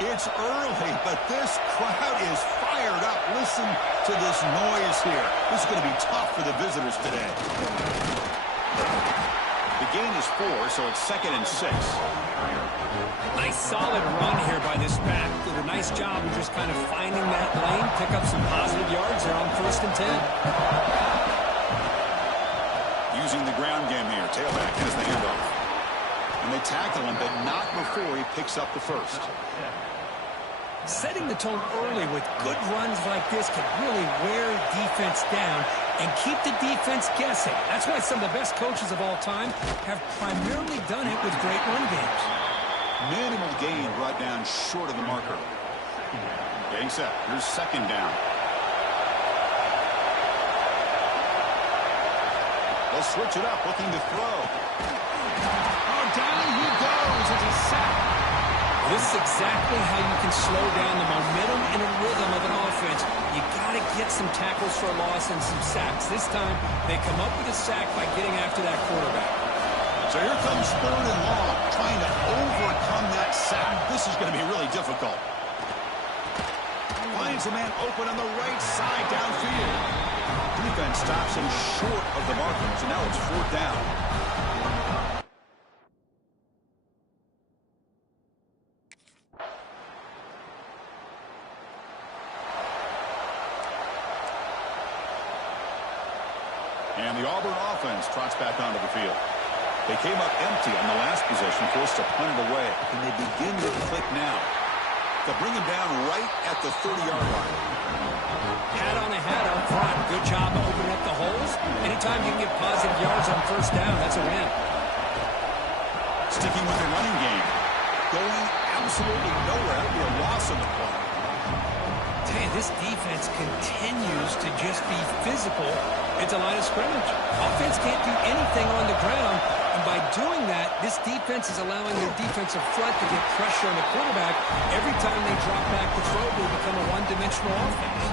It's early, but this crowd is fired up. Listen to this noise here. This is going to be tough for the visitors today. The gain is 4, so it's 2nd and 6. Nice solid run here by this back. Did a nice job of just kind of finding that lane, pick up some positive yards there on 1st and 10. using the ground game here. Tailback has the handoff. And they tackle him, but not before he picks up the first. Setting the tone early with good runs like this can really wear defense down and keep the defense guessing. That's why some of the best coaches of all time have primarily done it with great run games. Minimal gain brought down short of the marker. Getting set. Here's second down. They'll switch it up, looking to throw. Oh, down he goes. It's a sack. This is exactly how you can slow down the momentum and a rhythm of an offense. You got to get some tackles for a loss and some sacks. This time, they come up with a sack by getting after that quarterback. So here comes third and long, trying to overcome that sack. This is going to be really difficult. Finds a man open on the right side downfield. Defense stops him short of the marker, so now it's fourth down. And the Auburn offense trots back onto the field. They came up empty on the last possession, forced to punt it away. And they begin to click now. They'll bring him down right at the 30-yard line. Hat on a hat up front. Good job of opening up the holes. Anytime you can get positive yards on first down, that's a win. Sticking with the running game. Going absolutely nowhere. That'll be a loss on the play. Tell you, this defense continues to just be physical at the line of scrimmage. Offense can't do anything on the ground, and by doing that, this defense is allowing their defensive front to get pressure on the quarterback. Every time they drop back to throw, they become a one-dimensional offense.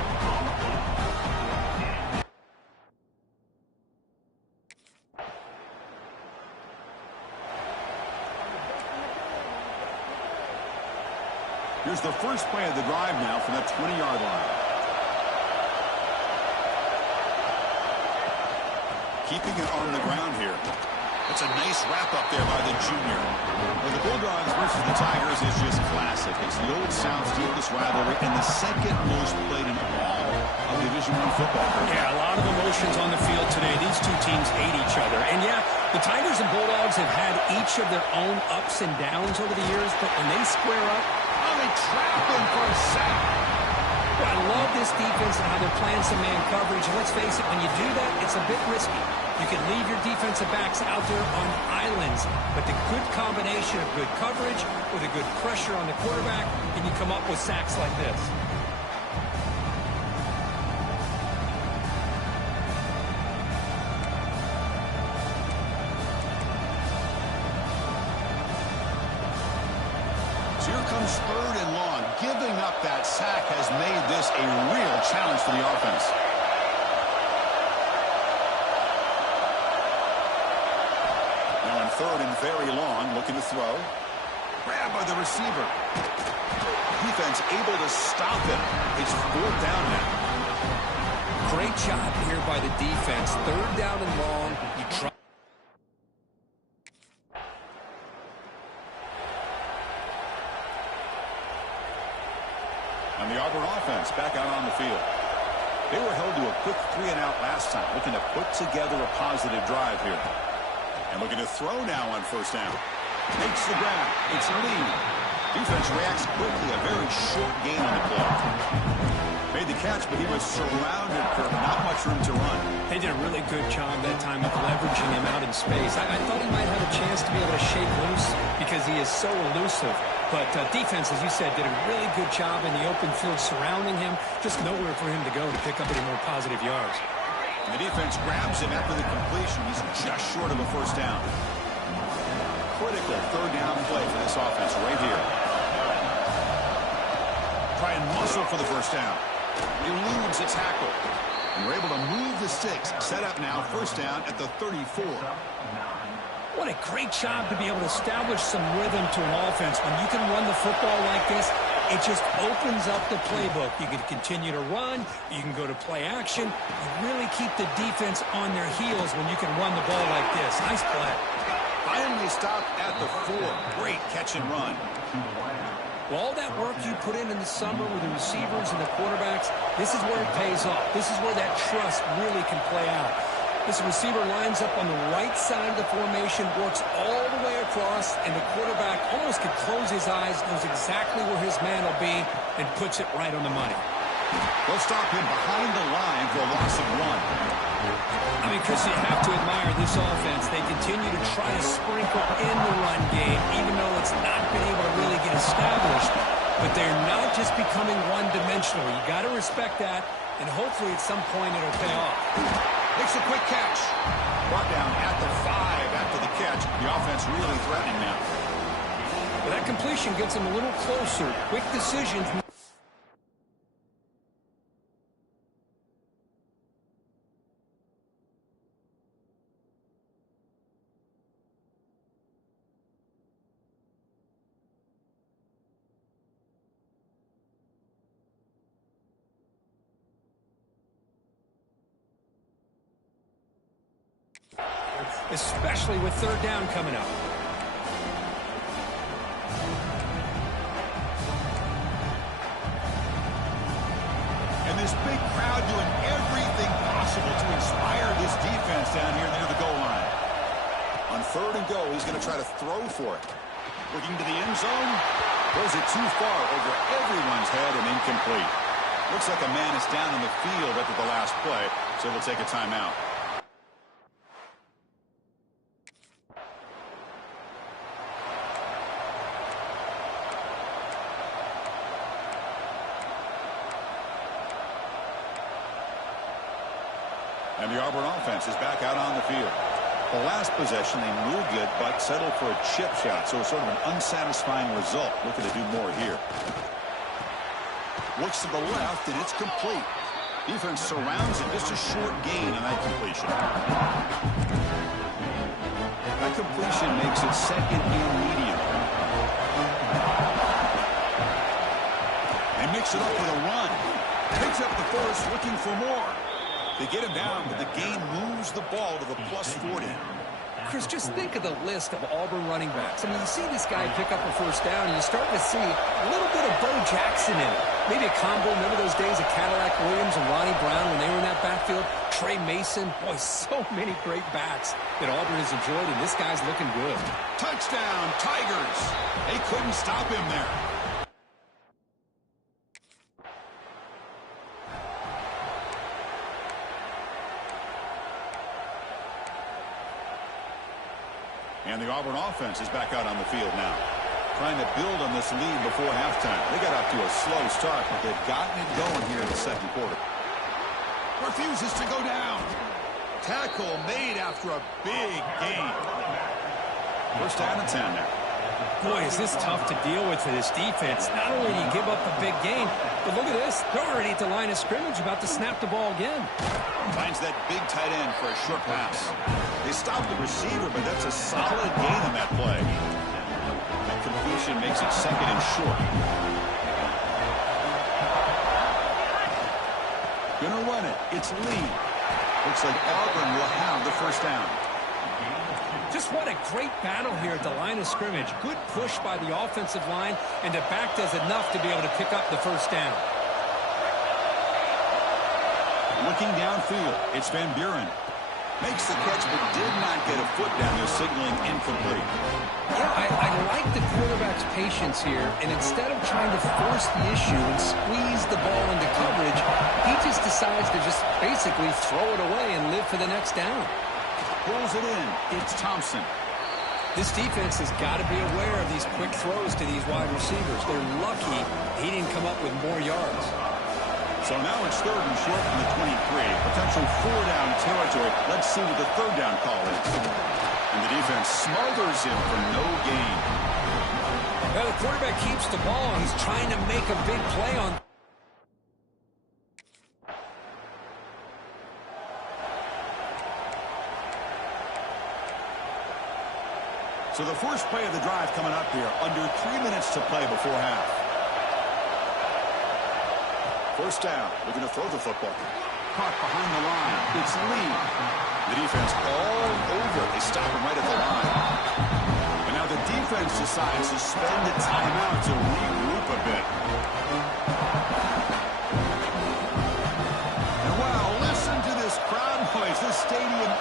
Here's the first play of the drive now from the 20-yard line. Keeping it on the ground here. It's a nice wrap-up there by the junior. Well, the Bulldogs versus the Tigers is just classic. It's the old South Steelers rivalry and the second most played in all of Division I football. Yeah, a lot of emotions on the field today. These two teams hate each other. And, yeah, the Tigers and Bulldogs have had each of their own ups and downs over the years, but when they square up, they trap him for a sack. Well, I love this defense and how they're playing some man coverage. And let's face it, when you do that, it's a bit risky. You can leave your defensive backs out there on islands, but the good combination of good coverage with a good pressure on the quarterback, and you come up with sacks like this. Third and long. Giving up that sack has made this a real challenge for the offense. Now in third and very long, looking to throw. Grabbed by the receiver. Defense able to stop him. It's fourth down now. Great job here by the defense. Third down and long. You try. And the Auburn offense back out on the field. They were held to a quick 3-and-out last time, looking to put together a positive drive here. And looking to throw now on first down. Takes the ground. It's a lead. Defense reacts quickly. A very short gain on the play. Made the catch, but he was surrounded for not much room to run. They did a really good job that time of leveraging him out in space. I thought he might have a chance to be able to shake loose because he is so elusive. But defense, as you said, did a really good job in the open field surrounding him. Just nowhere for him to go to pick up any more positive yards. And the defense grabs him after the completion. He's just short of a first down. Critical third down play for this offense right here. Try and muscle for the first down. Eludes a tackle. And we're able to move the sticks. Set up now, first down at the 34. What a great job to be able to establish some rhythm to an offense. When you can run the football like this, it just opens up the playbook. You can continue to run. You can go to play action. You really keep the defense on their heels when you can run the ball like this. Nice play. Finally stopped at the 4. Great catch and run. Well, all that work you put in the summer with the receivers and the quarterbacks, this is where it pays off. This is where that trust really can play out. This receiver lines up on the right side of the formation, works all the way across, and the quarterback almost could close his eyes, knows exactly where his man will be, and puts it right on the money. They'll stop him behind the line for a loss of 1. I mean, Chris, you have to admire this offense. They continue to try to sprinkle in the run game, even though it's not been able to really get established. But they're not just becoming one-dimensional. You got to respect that, and hopefully at some point it'll pay off. Makes a quick catch. Brought down at the 5 after the catch. The offense really threatening now. Well, that completion gets him a little closer. Quick decisions. Especially with third down coming up. And this big crowd doing everything possible to inspire this defense down here near the goal line. On 3rd and go, he's going to try to throw for it. Looking to the end zone. Throws it too far over everyone's head and incomplete. Looks like a man is down in the field after the last play, so they'll take a timeout. And the Auburn offense is back out on the field. The last possession, they moved it, but settled for a chip shot, so it's sort of an unsatisfying result. Looking to do more here. Looks to the left, and it's complete. Defense surrounds it. Just a short gain on that completion. That completion makes it 2nd and medium. They mix it up with a run. Picks up the first, looking for more. They get him down, but the gain moves the ball to the +40. Chris, just think of the list of Auburn running backs. I mean, you see this guy pick up a first down, and you start to see a little bit of Bo Jackson in it. Maybe a combo. Remember those days of Cadillac Williams and Ronnie Brown when they were in that backfield? Trey Mason. Boy, so many great backs that Auburn has enjoyed, and this guy's looking good. Touchdown, Tigers. They couldn't stop him there. And the Auburn offense is back out on the field now, trying to build on this lead before halftime. They got off to a slow start, but they've gotten it going here in the 2nd quarter. Refuses to go down. Tackle made after a big gain. 1st down and 10 now. Boy, is this tough to deal with for this defense. Not only do you give up a big gain, but look at this. They're already at the line of scrimmage, about to snap the ball again. Finds that big tight end for a short pass. They stopped the receiver, but that's a solid gain on that play. That completion makes it 2nd and short. Gonna run it. It's Lee. Looks like Auburn will have the 1st down. Just what a great battle here at the line of scrimmage. Good push by the offensive line, and the back does enough to be able to pick up the 1st down. Looking downfield, it's Van Buren. Makes the catch, but did not get a foot down there, signaling incomplete. Yeah, I like the quarterback's patience here, and instead of trying to force the issue and squeeze the ball into coverage, he just decides to just basically throw it away and live for the next down. Pulls it in. It's Thompson. This defense has got to be aware of these quick throws to these wide receivers. They're lucky he didn't come up with more yards. So now it's 3rd and short from the 23. Potential 4-down territory. Let's see what the 3rd down call is. And the defense smothers him for no gain. Well, the quarterback keeps the ball. He's trying to make a big play on. So the first play of the drive coming up here. Under 3 minutes to play before half. 1st down. Looking to throw the football. Caught behind the line. It's Lee. The defense all over. They stop him right at the line. And now the defense decides to spend the timeout to regroup a bit. And wow, listen to this crowd noise. This stadium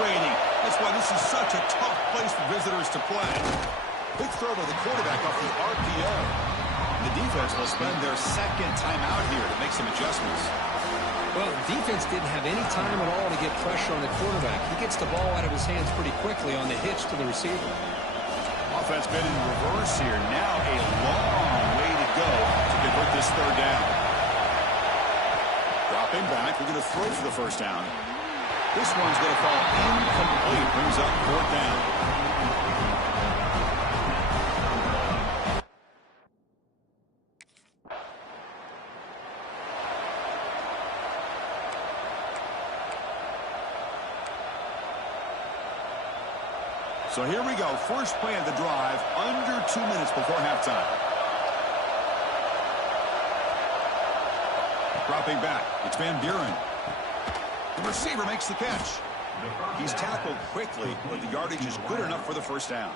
celebrating. That's why this is such a tough place for visitors to play. Quick throw to the quarterback off the RPO. The defense will spend their second timeout here to make some adjustments. Well, defense didn't have any time at all to get pressure on the quarterback. He gets the ball out of his hands pretty quickly on the hitch to the receiver. Offense been in reverse here. Now a long way to go to convert this third down. Dropping back. We're going to throw for the first down. This one's going to fall incomplete. Brings up fourth down. So here we go. First play of the drive, under 2 minutes before halftime. Dropping back. It's Van Buren. The receiver makes the catch. He's tackled quickly, but the yardage is good enough for the first down.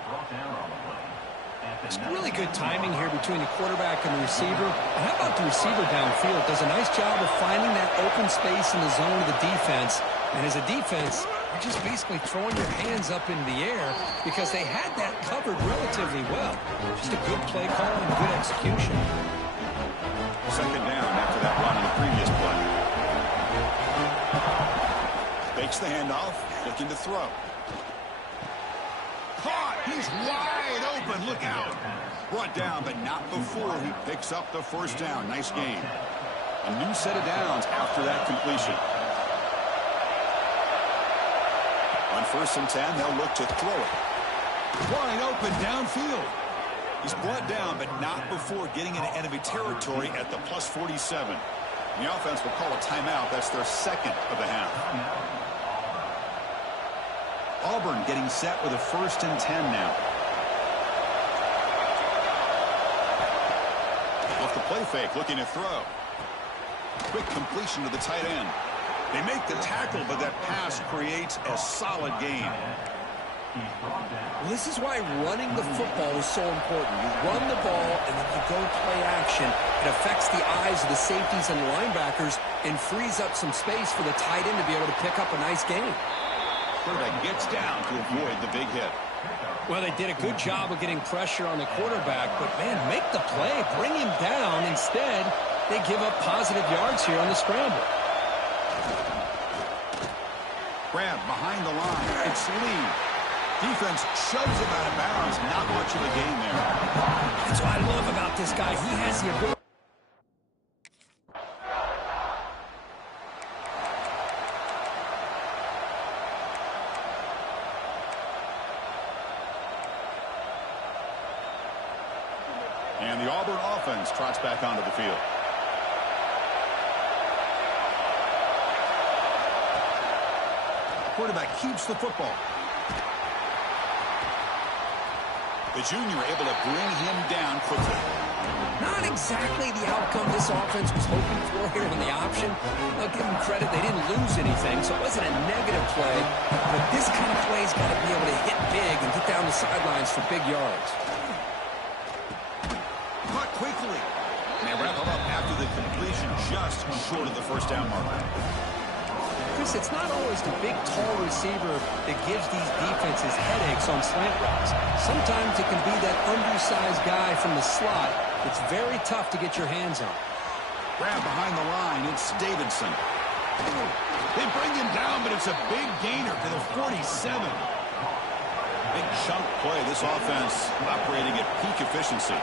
It's really good timing here between the quarterback and the receiver. And how about the receiver downfield? Does a nice job of finding that open space in the zone of the defense. And as a defense, you're just basically throwing your hands up in the air because they had that covered relatively well. Just a good play call and good execution. Second down after that run in the previous play. Fakes the handoff, looking to throw. Caught! He's wide open. Look out. Brought down, but not before he picks up the first down. Nice game. A new set of downs after that completion. On 1st and 10, they'll look to throw it. Wide open downfield. He's brought down, but not before getting into enemy territory at the plus 47. The offense will call a timeout. That's their second of the half. Auburn getting set with a 1st and 10 now. Off the play fake, looking to throw. Quick completion to the tight end. They make the tackle, but that pass creates a solid gain. Well, this is why running the football is so important. You run the ball, and then you go play action. It affects the eyes of the safeties and the linebackers and frees up some space for the tight end to be able to pick up a nice gain. Quarterback gets down to avoid the big hit. Well, they did a good job of getting pressure on the quarterback, but, man, make the play. Bring him down. Instead, they give up positive yards here on the scramble. Grab behind the line. It's Lee. Defense shoves him out of bounds. Not much of a gain there. That's what I love about this guy. He has the ability. And the Auburn offense trots back onto the field. Quarterback keeps the football. The junior able to bring him down quickly. Not exactly the outcome this offense was hoping for here on the option. I'll give them credit. They didn't lose anything, so it wasn't a negative play. But this kind of play's got to be able to hit big and get down the sidelines for big yards. Caught quickly. And they wrap it up after the completion just short of the first down marker. Chris, it's not always the big, tall receiver that gives these defenses headaches on slant routes. Sometimes it can be that undersized guy from the slot that's very tough to get your hands on. Grab behind the line. It's Davidson. They bring him down, but it's a big gainer to the 47. Big chunk play. This offense operating at peak efficiency.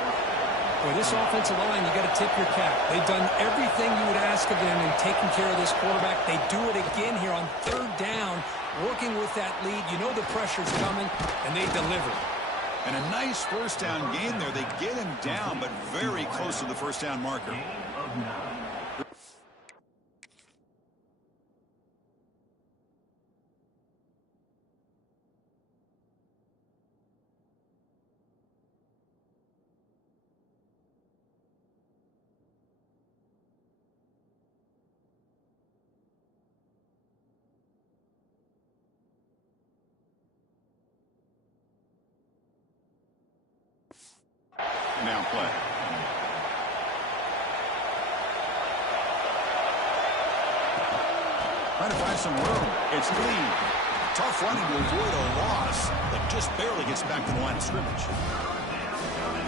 Boy, this offensive line, you got to tip your cap. They've done everything you would ask of them in taking care of this quarterback. They do it again here on 3rd down, working with that lead. You know the pressure's coming, and they deliver. And a nice first down gain there. They get him down, but very close to the first down marker. Now play. Trying to find some room. It's Lee. Tough running to avoid a loss, but just barely gets back to the line of scrimmage.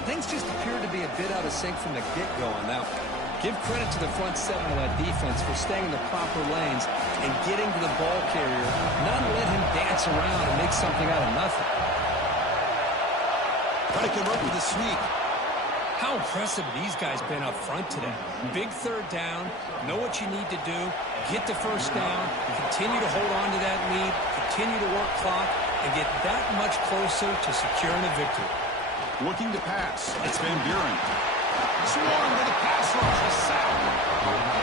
Things just appear to be a bit out of sync from the get-go on that one. Give credit to the front seven of that defense for staying in the proper lanes and getting to the ball carrier, not let him dance around and make something out of nothing. Try to convert with a sneak. How impressive these guys been up front today. Big third down, know what you need to do, get the first down, continue to hold on to that lead, continue to work clock, and get that much closer to securing a victory. Looking to pass. It's Van Buren. Swarm with a pass rush. A sack.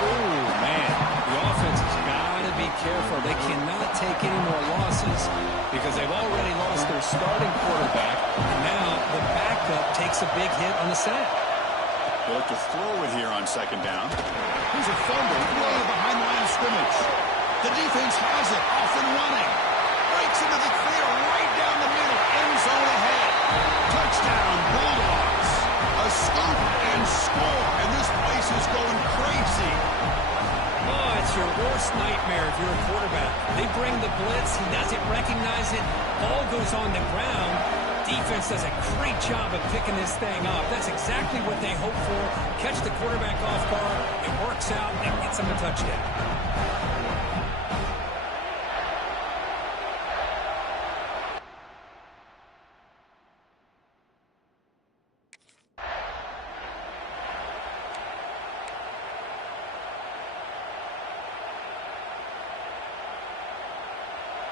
Oh, man. The offense has got to be careful. They cannot take any more losses because they've already lost their starting quarterback, and now the backup takes a big hit on the sack. They look to throw it here on second down. Here's a fumble way behind the line of scrimmage. The defense has it. Off and running. Breaks into the clear right down the middle. End zone ahead. Touchdown, Bulldogs. A scoop and score, and this place is going crazy. Oh, it's your worst nightmare if you're a quarterback. They bring the blitz. He doesn't recognize it. Ball goes on the ground. Defense does a great job of picking this thing up. That's exactly what they hope for. Catch the quarterback off guard. It works out and gets them a touchdown.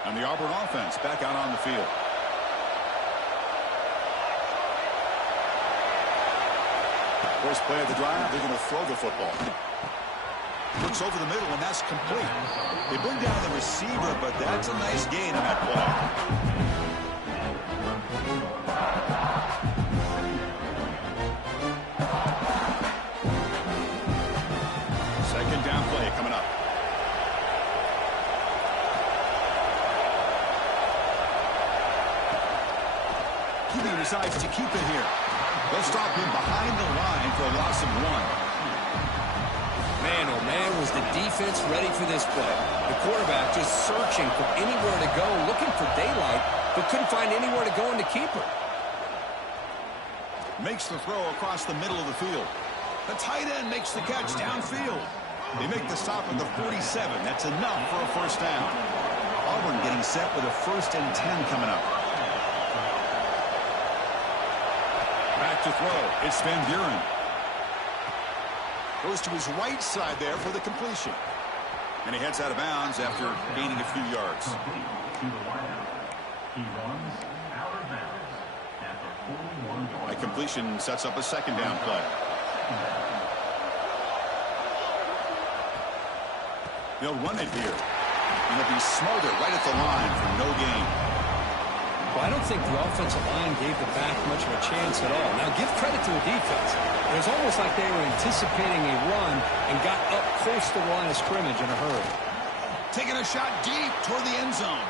And the Auburn offense back out on the field. First play of the drive, they're going to throw the football. Looks over the middle, and that's complete. They bring down the receiver, but that's a nice gain on that play. Second down play coming up. He decides to keep it here. They'll stop him behind the line for a loss of 1. Man, oh man, was the defense ready for this play. The quarterback just searching for anywhere to go, looking for daylight, but couldn't find anywhere to go in the keeper. Makes the throw across the middle of the field. The tight end makes the catch downfield. They make the stop at the 47. That's enough for a first down. Auburn getting set with a 1st and 10 coming up. Back to throw. It's Van Buren. Goes to his right side there for the completion. And he heads out of bounds after gaining a few yards. A completion sets up a second down play. They'll run it here. And they'll be smothered right at the line for no gain. Well, I don't think the offensive line gave the back much of a chance at all. Now, give credit to the defense. It was almost like they were anticipating a run and got up close to the line of scrimmage in a hurry. Taking a shot deep toward the end zone.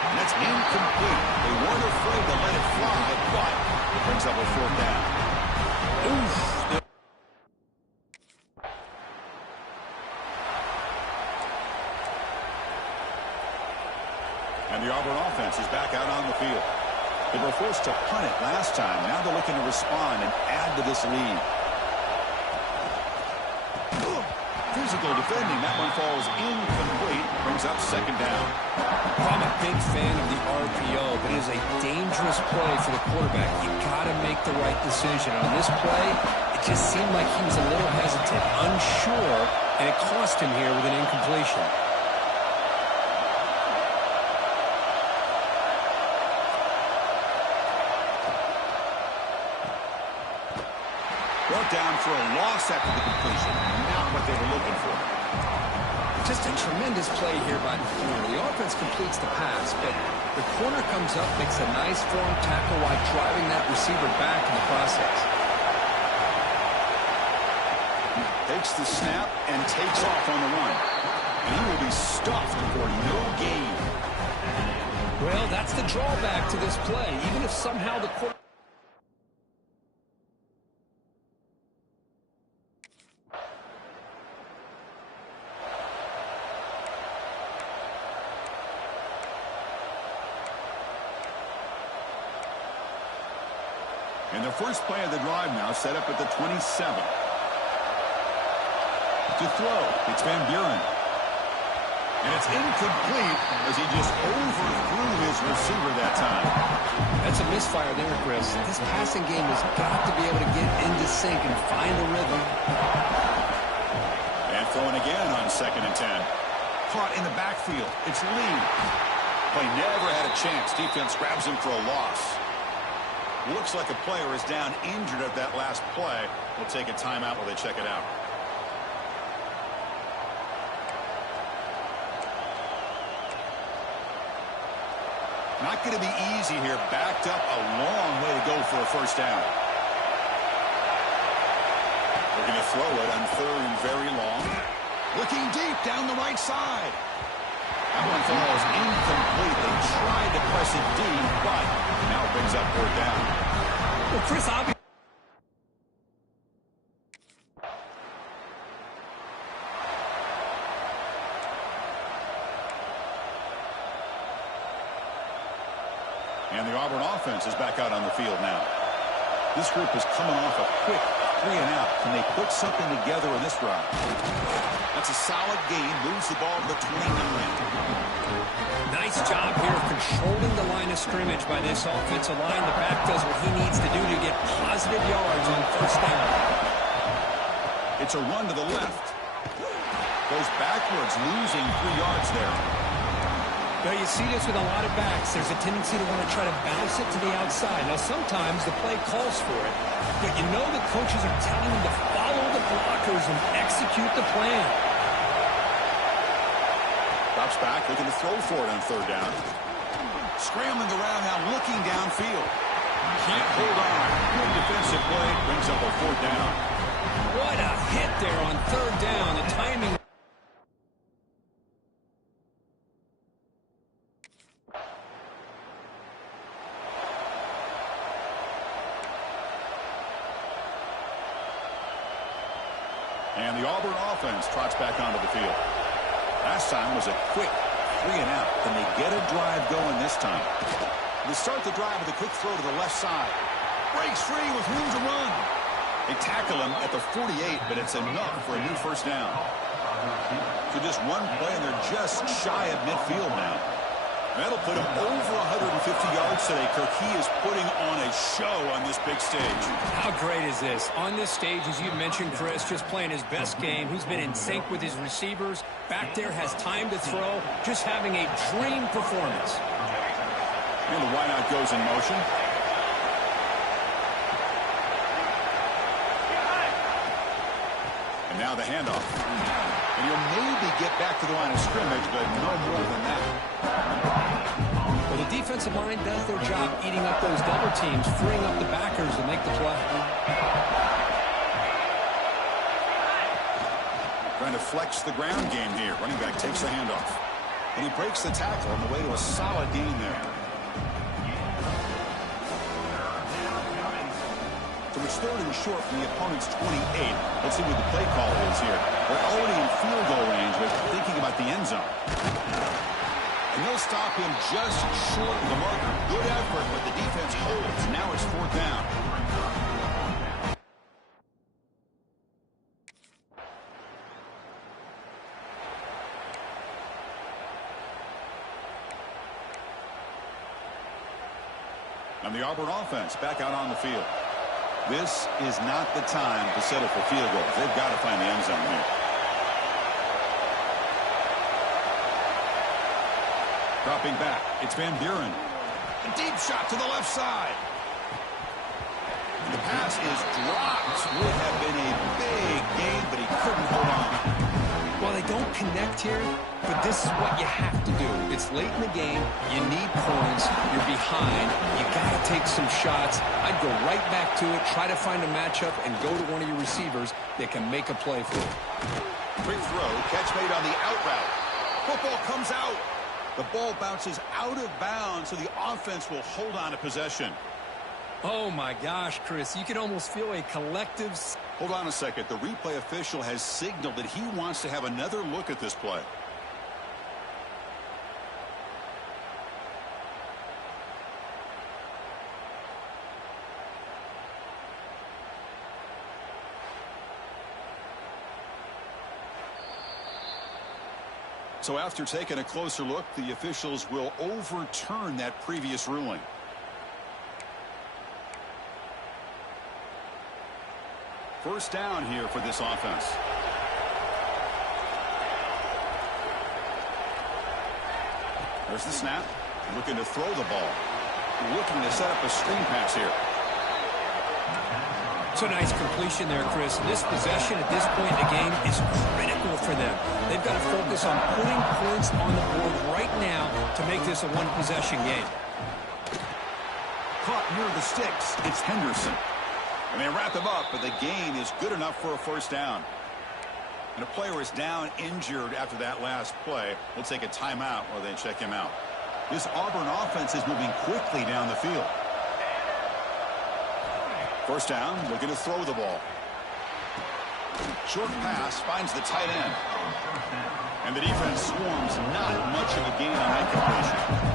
And that's incomplete. They weren't afraid to let it fly, but it brings up a 4th down. Oof. And the Auburn offense is back out on the field. They were forced to punt it last time. Now they're looking to respond and add to this lead. Physical defending. That one falls incomplete. Brings up second down. I'm a big fan of the RPO, but it is a dangerous play for the quarterback. You got to make the right decision. On this play, it just seemed like he was a little hesitant, unsure, and it cost him here with an incompletion. Brought down for a loss after the completion. Not what they were looking for. Just a tremendous play here by the corner. The offense completes the pass, but the corner comes up, makes a nice form tackle while driving that receiver back in the process. Takes the snap and takes off on the run. And he will be stuffed for no gain. Well, that's the drawback to this play. Even if somehow the quarter... And the first play of the drive now set up at the 27. To throw, it's Van Buren. And it's incomplete as he just overthrew his receiver that time. That's a misfire there, Chris. This passing game has got to be able to get into sync and find a rhythm. And throwing again on 2nd and 10. Caught in the backfield. It's Lee. Play never had a chance. Defense grabs him for a loss. Looks like a player is down injured at that last play. We'll take a timeout while they check it out. Not going to be easy here. Backed up a long way to go for a first down. They're going to throw it on 3rd and very long. Looking deep down the right side. That one falls incomplete. They tried to press it deep, but now it brings up 4th down. Well, Chris, obviously. And the Auburn offense is back out on the field now. This group is coming off a quick 3 and out. Can they put something together in this drive? That's a solid gain. Moves the ball to the 29. Nice job here of controlling the line of scrimmage by this offensive line. The back does what he needs to do to get positive yards on first down. It's a run to the left. Goes backwards, losing 3 yards there. Now, you see this with a lot of backs. There's a tendency to want to try to bounce it to the outside. Now, sometimes the play calls for it, but you know the coaches are telling them to follow the blockers and execute the plan. Drops back, looking to throw for it on 3rd down. Scrambling around now, looking downfield. Can't hold on. Good defensive play, brings up a 4th down. What a hit there on 3rd down. The timing. And the Auburn offense trots back onto the field. Last time was a quick 3 and out. Can they get a drive going this time? They start the drive with a quick throw to the left side. Breaks free with room to run. They tackle him at the 48, but it's enough for a new first down. So just one play, and they're just shy of midfield now. That'll put him over 150 yards today. Kirk, he is putting on a show on this big stage. How great is this? On this stage, as you mentioned, Chris, just playing his best game. He's been in sync with his receivers. Back there, has time to throw. Just having a dream performance. And the wideout goes in motion. And now the handoff. And he'll maybe get back to the line of scrimmage, but no more than that. Well, the defensive line does their job eating up those double teams, freeing up the backers to make the play. Trying to flex the ground game here. Running back takes the handoff. And he breaks the tackle on the way to a solid gain there. So it's 3rd and short from the opponent's 28. Let's see what the play call is here. They're already in field goal range, but thinking about the end zone. And they'll stop him just short of the marker. Good effort, but the defense holds. Now it's 4th down. And the Auburn offense back out on the field. This is not the time to settle for field goals. They've got to find the end zone here. Dropping back, it's Van Buren. A deep shot to the left side. And the pass is dropped. Would have been a big gain, but he couldn't hold on. Well, they don't connect here, but this is what you have to do. It's late in the game. You need points. You're behind. You got to take some shots. I'd go right back to it, try to find a matchup, and go to one of your receivers that can make a play for you. Quick throw, catch made on the out route. Football comes out. The ball bounces out of bounds, so the offense will hold on to possession. Oh, my gosh, Chris. You can almost feel a collective... Hold on a second. The replay official has signaled that he wants to have another look at this play. So after taking a closer look, the officials will overturn that previous ruling. First down here for this offense. There's the snap. Looking to throw the ball. Looking to set up a screen pass here. It's a nice completion there, Chris. This possession at this point in the game is critical for them. They've got to focus on putting points on the board right now to make this a one-possession game. Caught near the sticks. It's Henderson. And they wrap him up, but the gain is good enough for a first down. And a player is down injured after that last play. We'll take a timeout while they check him out. This Auburn offense is moving quickly down the field. First down, looking to throw the ball. Short pass finds the tight end. And the defense swarms. Not much of a gain on that completion.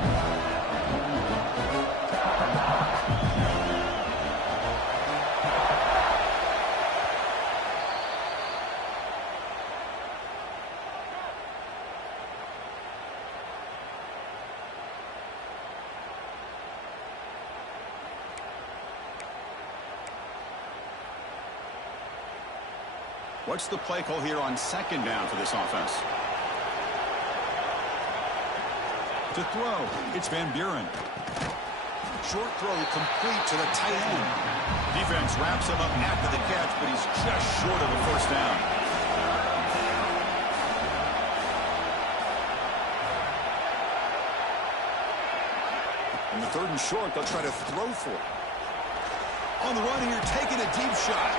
What's the play call here on second down for this offense? To throw, it's Van Buren. Short throw complete to the tight end. Defense wraps him up after the catch, but he's just short of a first down. On the third and short, they'll try to throw for it. On the run here, taking a deep shot.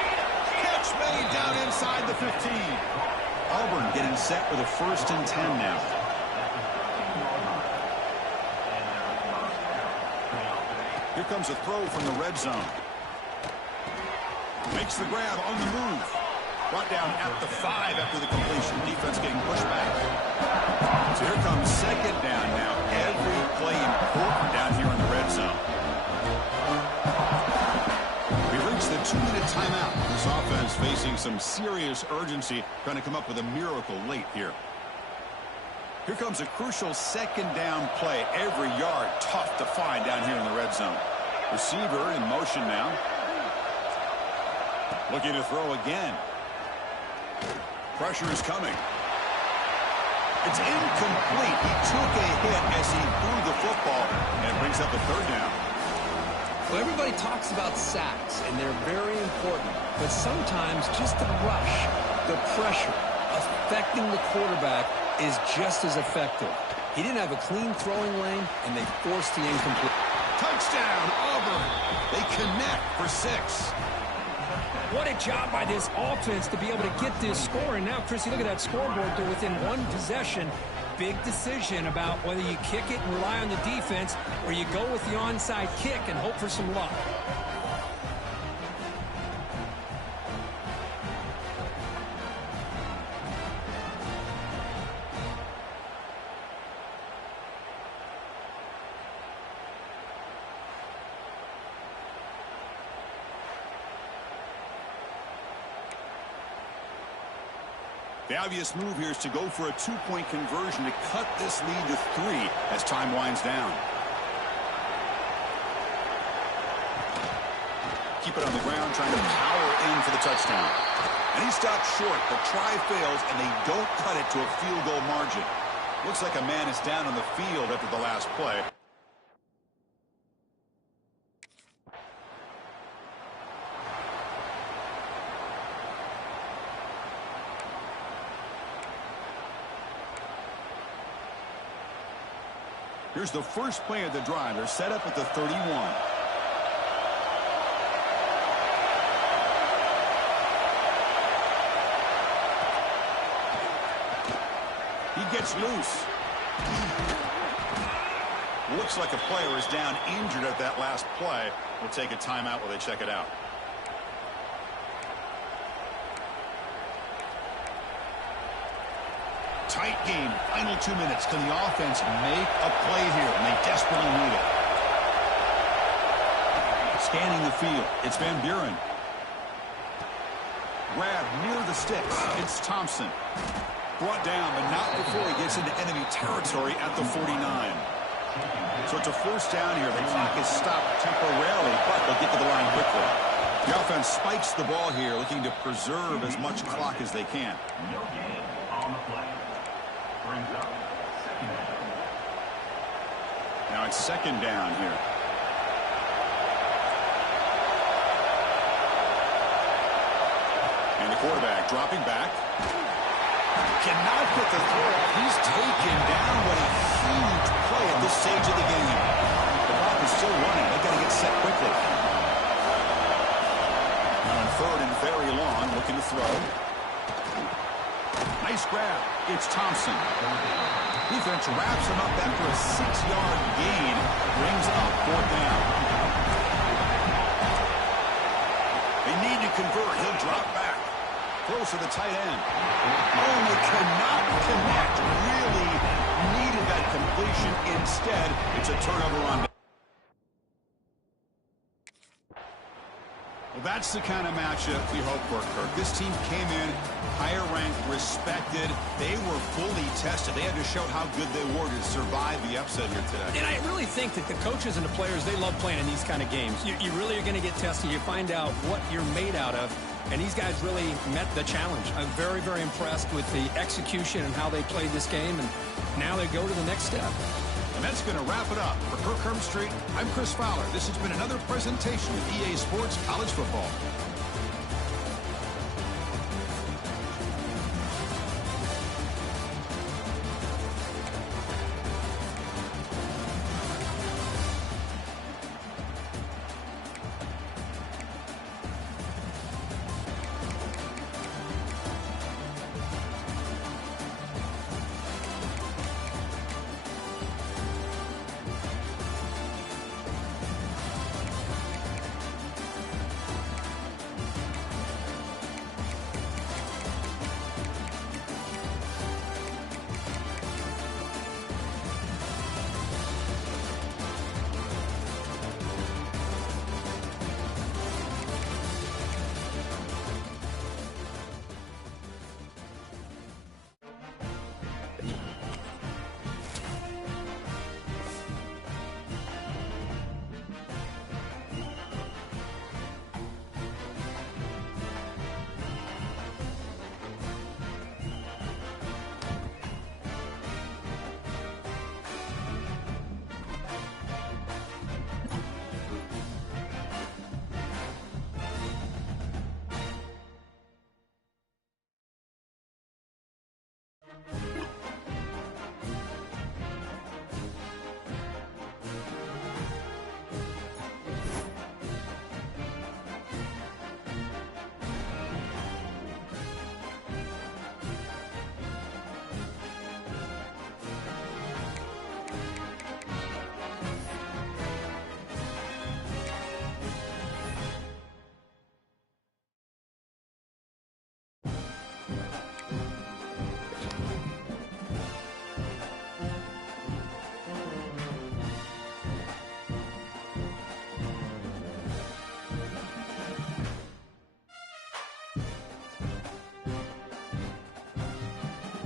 Catch made down inside the 15. Auburn getting set with a 1st and 10 now. Here comes a throw from the red zone. Makes the grab on the move. Brought down at the 5 after the completion. Defense getting pushed back. So here comes second down now. Every play important down here in the red zone. We reached the 2-minute timeout. This offense facing some serious urgency, trying to come up with a miracle late here. Here comes a crucial second down play. Every yard tough to find down here in the red zone. Receiver in motion now. Looking to throw again. Pressure is coming. It's incomplete. He took a hit as he threw the football, and it brings up a third down. Well, everybody talks about sacks, and they're very important. But sometimes just the rush, the pressure, affecting the quarterback is just as effective. He didn't have a clean throwing lane, and they forced the incomplete. Touchdown, Auburn. They connect for 6. What a job by this offense to be able to get this score. And now, Chris, you look at that scoreboard. They're within one possession. Big decision about whether you kick it and rely on the defense or you go with the onside kick and hope for some luck. The obvious move here is to go for a 2-point conversion to cut this lead to 3 as time winds down. Keep it on the ground, trying to power in for the touchdown. And he stopped short. The try fails, and they don't cut it to a field goal margin. Looks like a man is down on the field after the last play. Here's the first play of the drive. They're set up at the 31. He gets loose. Looks like a player is down injured at that last play. We'll take a timeout while they check it out. Tight game. Final 2 minutes. Can the offense make a play here? And they desperately need it. Scanning the field. It's Van Buren. Grab near the sticks. It's Thompson. Brought down, but not before he gets into enemy territory at the 49. So it's a first down here. The clock is stopped temporarily, but they'll get to the line quickly. The offense spikes the ball here, looking to preserve as much clock as they can. No gain on the play. Brings up second down. Now it's second down here. And the quarterback dropping back. Cannot get the throw off. He's taken down. What a huge play at this stage of the game. The clock is still running. They've got to get set quickly. Now on third and very long, looking to throw. Nice grab. It's Thompson. Defense wraps him up after a 6-yard gain. Brings up fourth down. They need to convert. He'll drop back. Throws to the tight end. Oh, they cannot connect. Really needed that completion. Instead, it's a turnover on. Well, that's the kind of matchup we hope for, Kirk. This team came in higher ranked, respected. They were fully tested. They had to show how good they were to survive the upset here today. And I really think that the coaches and the players, they love playing in these kind of games. You really are going to get tested. You find out what you're made out of. And these guys really met the challenge. I'm very, very impressed with the execution and how they played this game. And now they go to the next step. And that's going to wrap it up. For Kirk Street, I'm Chris Fowler. This has been another presentation of EA Sports College Football.